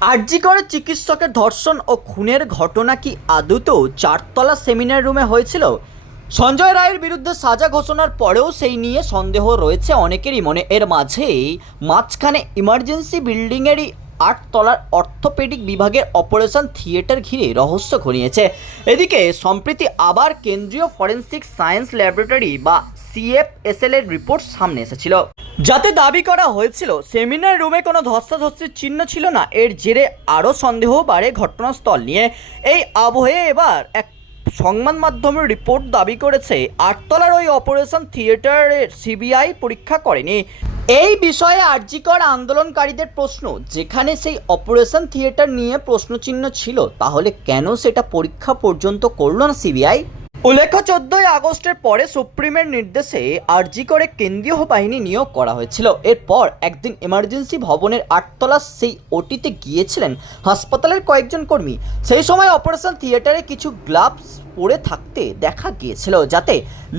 আরজিকরের চিকিৎসকের ধর্ষণ ও খুনের ঘটনা কি আদতেও চারতলা সেমিনার রুমে হয়েছিল? সঞ্জয় রায়ের বিরুদ্ধে সাজা ঘোষণার পরেও সেই নিয়ে সন্দেহ রয়েছে অনেকেরই। মনে, এর মাঝেই মাঝখানে ইমার্জেন্সি বিল্ডিংয়েরই আটতলার অর্থোপেডিক বিভাগের অপারেশন থিয়েটার ঘিরে রহস্য ঘনিয়েছে। এদিকে, সম্প্রতি আবার কেন্দ্রীয় ফরেন্সিক সায়েন্স ল্যাবরেটরি বা সিএফএসএল এর রিপোর্ট সামনে এসেছিল। যাতে দাবি করা হয়েছিল, সেমিনার রুমে কোনো ধস্তাধস্তির চিহ্ন ছিল না। এর জেরে আরও সন্দেহ বাড়ে ঘটনাস্থল নিয়ে। এই আবহে এবার এক সংবাদ মাধ্যমের রিপোর্ট দাবি করেছে, আটতলার ওই অপারেশন থিয়েটারের সিবিআই পরীক্ষা করেনি। এই বিষয়ে আর্জিকর আন্দোলনকারীদের প্রশ্ন, যেখানে সেই অপারেশন থিয়েটার নিয়ে প্রশ্নচিহ্ন ছিল, তাহলে কেন সেটা পরীক্ষা পর্যন্ত করল না সিবিআই? উল্লেখ্য, চোদ্দই আগস্টের পরে সুপ্রিমের নির্দেশে আরজি করে কেন্দ্রীয় বাহিনী নিয়োগ করা হয়েছিল। এরপর একদিন এমার্জেন্সি ভবনের আটতলা সেই ওটিতে গিয়েছিলেন হাসপাতালের কয়েকজন কর্মী। সেই সময় অপারেশন থিয়েটারে কিছু গ্লাভস পরে থাকতে দেখা গিয়েছিল, যাতে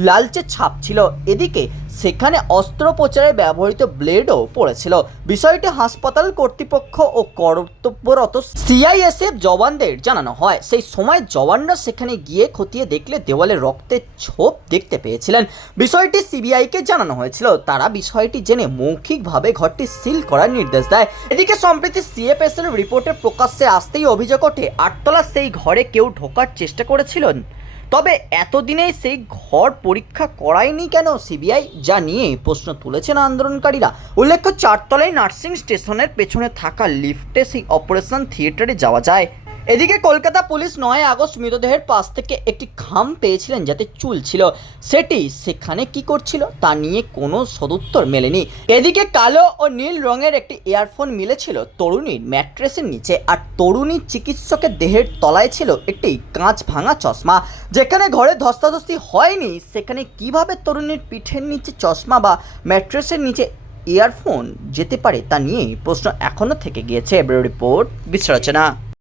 লালচে ছাপ ছিল। এদিকে সেখানে অস্ত্রোপচারে ব্যবহৃত ব্লেডও পড়েছিল। বিষয়টি হাসপাতাল কর্তৃপক্ষ ও কর্তব্যরত সিআইএসএফ জওয়ানদের জানানো হয়। সেই সময় জওয়ানরা সেখানে গিয়ে খতিয়ে দেখলে দেওয়ালে রক্তের ছোপ দেখতে পেয়েছিলেন। বিষয়টি সিবিআইকে জানানো হয়েছিল। তারা বিষয়টি জেনে মৌখিকভাবে ঘরটি সিল করার নির্দেশ দেয়। এদিকে সম্প্রতি সিএফএসএল রিপোর্টে প্রকাশ্যে আসতেই অভিযোগ ওঠে, আটতলা সেই ঘরে কেউ ঢোকার চেষ্টা করেছিলেন তবে এতদিনে সেই ঘর পরীক্ষা করায়নি কেন? সিবিআই যা নিয়ে প্রশ্ন তুলেছেন আন্দোলনকারীরা। উল্লেখ্য, চারতলায় নার্সিং স্টেশনের পেছনে থাকা লিফটে সেই অপারেশন থিয়েটারে যাওয়া যায়। এদিকে কলকাতা পুলিশ নয় আগস্ট মৃতদেহের পাশ থেকে একটি খাম পেয়েছিলেন যাতে চুল ছিল। সেটি সেখানে কি করছিল তা নিয়ে কোনো সদুত্তর মেলেনি। এদিকে কালো ও নীল রঙের একটি ইয়ারফোন মিলেছিল তরুণীর ম্যাট্রেসের নিচে আর তরুণীর চিকিৎসকের দেহের তলায় ছিল একটি কাঁচ ভাঙা চশমা। যেখানে ঘরে ধস্তাধস্তি হয়নি, সেখানে কীভাবে তরুণীর পিঠের নিচে চশমা বা ম্যাট্রেসের নিচে ইয়ারফোন যেতে পারে তা নিয়ে প্রশ্ন এখনও থেকে গিয়েছে। Bureau report বিশ্লেষণা